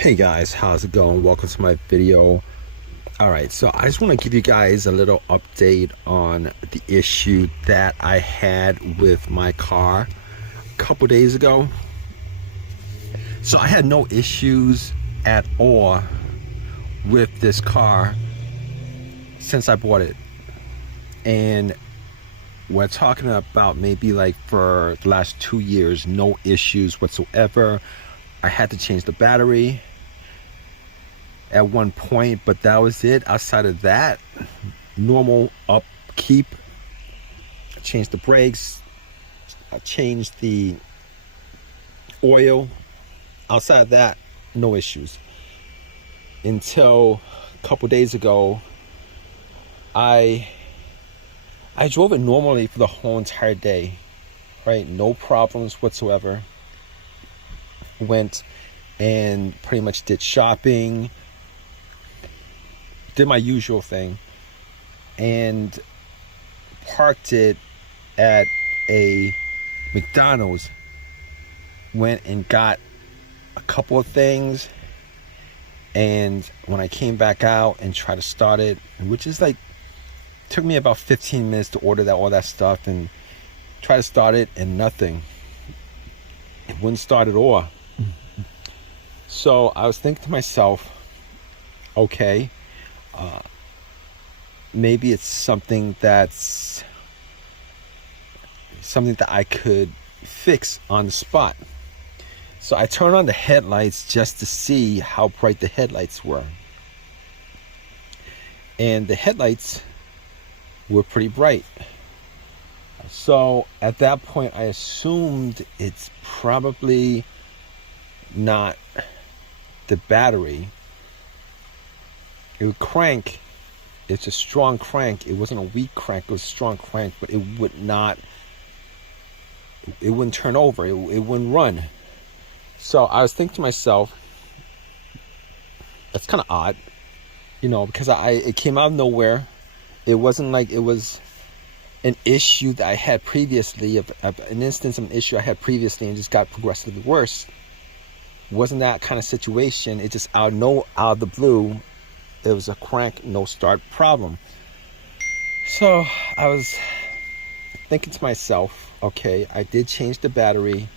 Hey guys, how's it going? Welcome to my video. Alright, so I just want to give you guys a little update on the issue that I had with my car a couple days ago. So I had no issues at all with this car since I bought it. And we're talking about maybe like for the last 2 years, no issues whatsoever. I had to change the battery at one point, but that was it. Outside of that, normal upkeep. I changed the brakes, I changed the oil. Outside of that, no issues. Until a couple days ago, I drove it normally for the whole entire day, right? No problems whatsoever. Went and pretty much did shopping, did my usual thing, and parked it at a McDonald's. Went and got a couple of things, and when I came back out and tried to start it, which is like, took me about 15 minutes to order all that stuff and try to start it, and nothing. It wouldn't start at all. So I was thinking to myself, okay, maybe it's something that I could fix on the spot. So I turned on the headlights just to see how bright the headlights were. And the headlights were pretty bright. So at that point, I assumed it's probably not the battery. It would crank. It's a strong crank. It wasn't a weak crank, it was a strong crank, but it wouldn't turn over, it wouldn't run. So I was thinking to myself, that's kind of odd, because it came out of nowhere. It wasn't like it was an issue that I had previously, an instance of an issue I had previously, and just got progressively worse. Wasn't that kind of situation. It just out of the blue, it was a crank no start problem. So I was thinking to myself, okay, I did change the battery.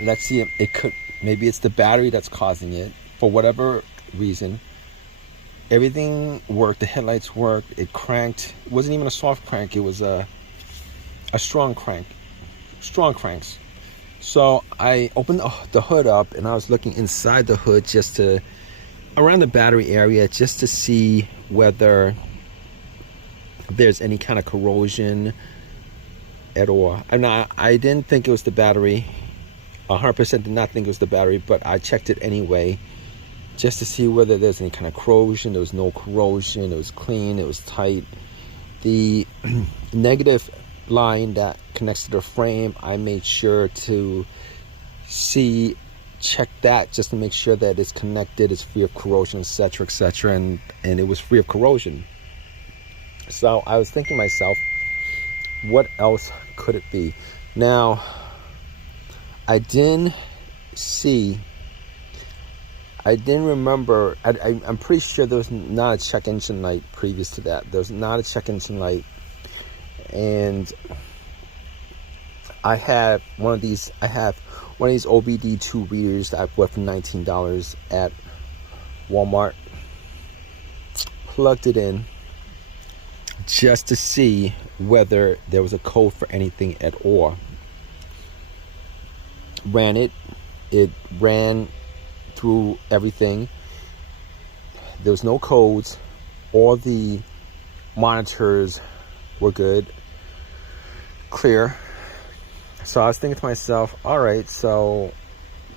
Let's see if maybe it's the battery that's causing it. For whatever reason, everything worked. The headlights worked. It cranked. It wasn't even a soft crank. It was a strong crank. Strong cranks. So I opened the hood up, and I was looking inside the hood around the battery area, just to see whether there's any kind of corrosion at all. And I didn't think it was the battery. 100% did not think it was the battery, but I checked it anyway, just to see whether there's any kind of corrosion. There was no corrosion. It was clean. It was tight. The negative line that connects to the frame, I made sure to check that, just to make sure that it's connected, it's free of corrosion, etc., and it was free of corrosion. So I was thinking to myself, what else could it be? Now, I didn't remember. I'm pretty sure there was not a check engine light previous to that. There was not a check engine light. And I have one of these OBD2 readers that I bought for $19 at Walmart. Plugged it in just to see whether there was a code for anything at all. Ran it. It ran through everything. There was no codes. All the monitors were good, clear. So I was thinking to myself, all right, so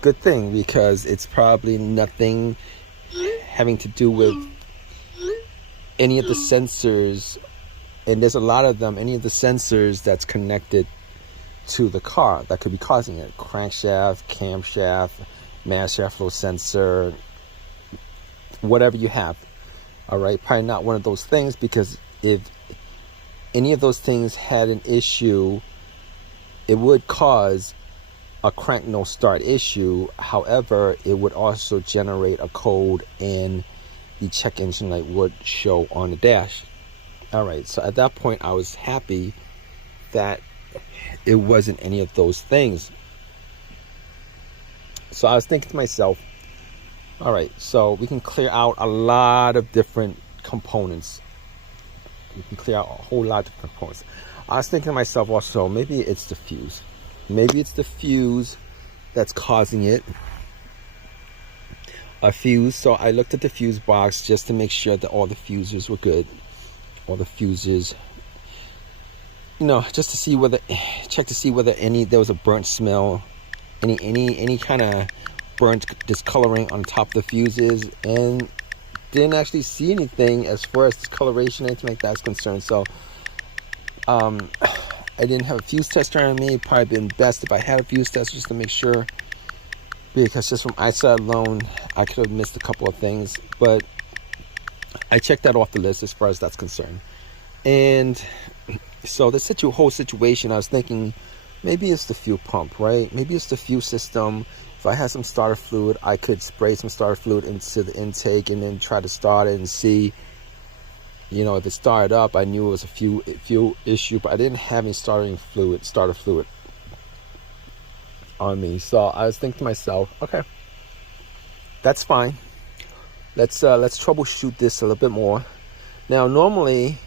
good thing, because it's probably nothing having to do with any of the sensors, and there's a lot of them, any of the sensors that's connected to the car that could be causing it. Crankshaft, camshaft, mass shaft flow sensor, whatever you have. All right, probably not one of those things, because if any of those things had an issue, it would cause a crank no start issue. However, it would also generate a code, and the check engine light would show on the dash. All right, so at that point I was happy that it wasn't any of those things. So I was thinking to myself, all right, so we can clear out a lot of different components. We can clear out a whole lot of different components. I was thinking to myself also, maybe it's the fuse. Maybe it's the fuse that's causing it. A fuse. So I looked at the fuse box just to make sure that all the fuses were good. All the fuses, you know, just to see whether, check to see whether there was a burnt smell, any kind of burnt discoloring on top of the fuses, and didn't actually see anything as far as discoloration, anything like that is concerned. So I didn't have a fuse tester on me. It'd probably been best if I had a fuse tester just to make sure, because just from eyesight alone I could have missed a couple of things, but I checked that off the list as far as that's concerned. And so the whole situation, I was thinking maybe it's the fuel pump, right? Maybe it's the fuel system. If I had some starter fluid, I could spray some starter fluid into the intake and then try to start it and see, you know, if it started up. I knew it was a fuel issue, but I didn't have any starter fluid on me. So I was thinking to myself, okay, that's fine. Let's troubleshoot this a little bit more. Now, normally,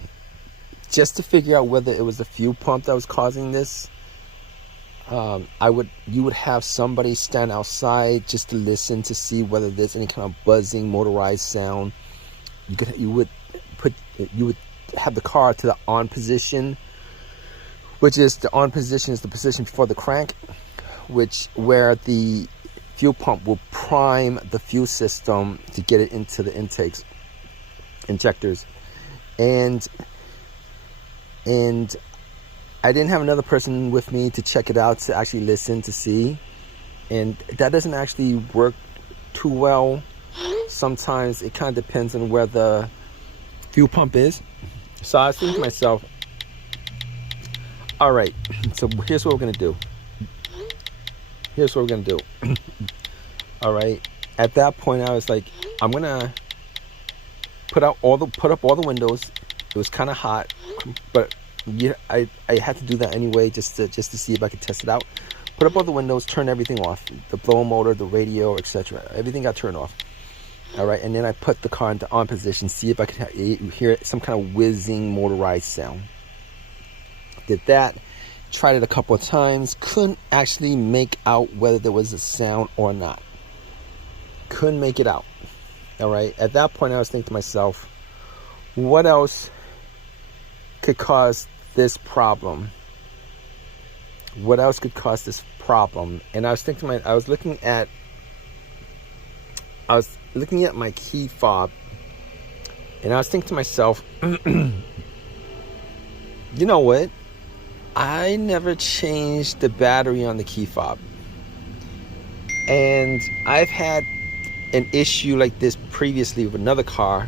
just to figure out whether it was the fuel pump that was causing this, you would have somebody stand outside just to listen to see whether there's any kind of buzzing motorized sound. You would have the car to the on position, which is the on position is the position before the crank, where the fuel pump will prime the fuel system to get it into the injectors, and I didn't have another person with me to check it out, to actually listen to see, and that doesn't actually work too well. Sometimes it kind of depends on where the fuel pump is. So I was thinking to myself, all right, so here's what we're gonna do. All right, at that point I was like, I'm gonna put up all the windows. It was kind of hot, but yeah, I had to do that anyway, just to see if I could test it out. Put up all the windows, turn everything off, the blower motor, the radio, etc. Everything got turned off. All right, and then I put the car into on position, see if I could hear some kind of whizzing motorized sound. Did that. Tried it a couple of times, couldn't actually make out whether there was a sound or not. Couldn't make it out. All right, at that point I was thinking to myself, what else could cause this problem? What else could cause this problem? And I was thinking, I was looking at my key fob, and I was thinking to myself, you know what? I never changed the battery on the key fob, and I've had an issue like this previously with another car,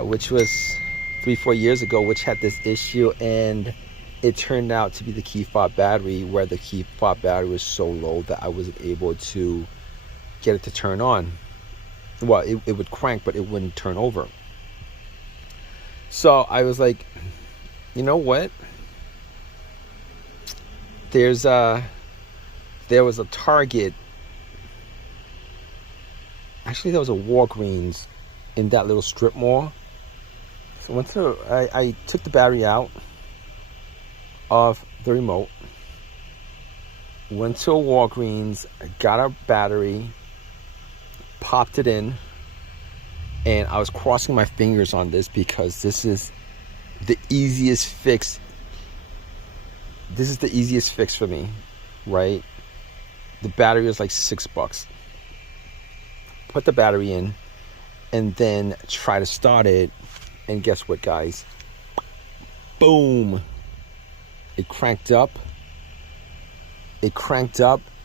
which was 3-4 years ago, which had this issue, and it turned out to be the key fob battery, where the key fob battery was so low that I wasn't able to get it to turn on. Well, it would crank, but it wouldn't turn over. So I was like, you know what? There was a Target. Actually, there was a Walgreens in that little strip mall. So I took the battery out of the remote, went to a Walgreens, got a battery, popped it in, and I was crossing my fingers on this because this is the easiest fix. This is the easiest fix for me, right? The battery was like $6. Put the battery in and then try to start it, and guess what, guys? Boom! It cranked up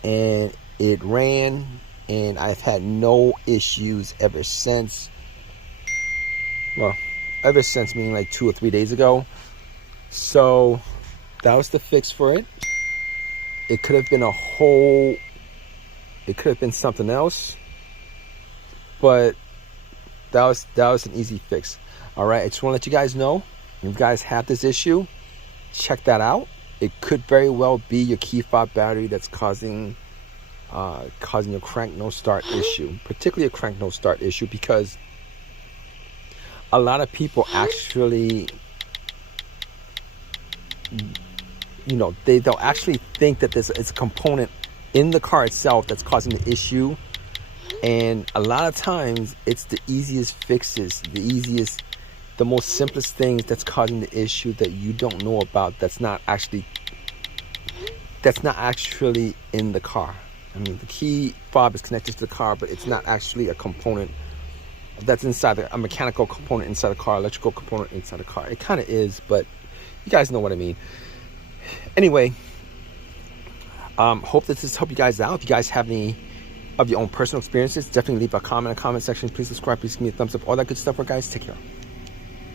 and it ran, and I've had no issues ever since. Well, ever since meaning like 2 or 3 days ago. So that was the fix for it. It could have been a whole, it could have been something else, but that was an easy fix. All right, I just want to let you guys know, if you guys have this issue, check that out. It could very well be your key fob battery that's causing your crank no start issue, particularly a crank no start issue, because a lot of people actually, you know, they'll actually think that it's a component in the car itself that's causing the issue, and a lot of times it's the easiest fixes, the most simplest things that's causing the issue that you don't know about, that's not actually in the car. I mean, the key fob is connected to the car, but it's not actually a component that's inside a mechanical component inside the car, electrical component inside the car. It kind of is, but you guys know what I mean. Anyway, hope this has helped you guys out. If you guys have any of your own personal experiences, definitely leave a comment in the comment section. Please subscribe, please give me a thumbs up, all that good stuff. Guys, take care.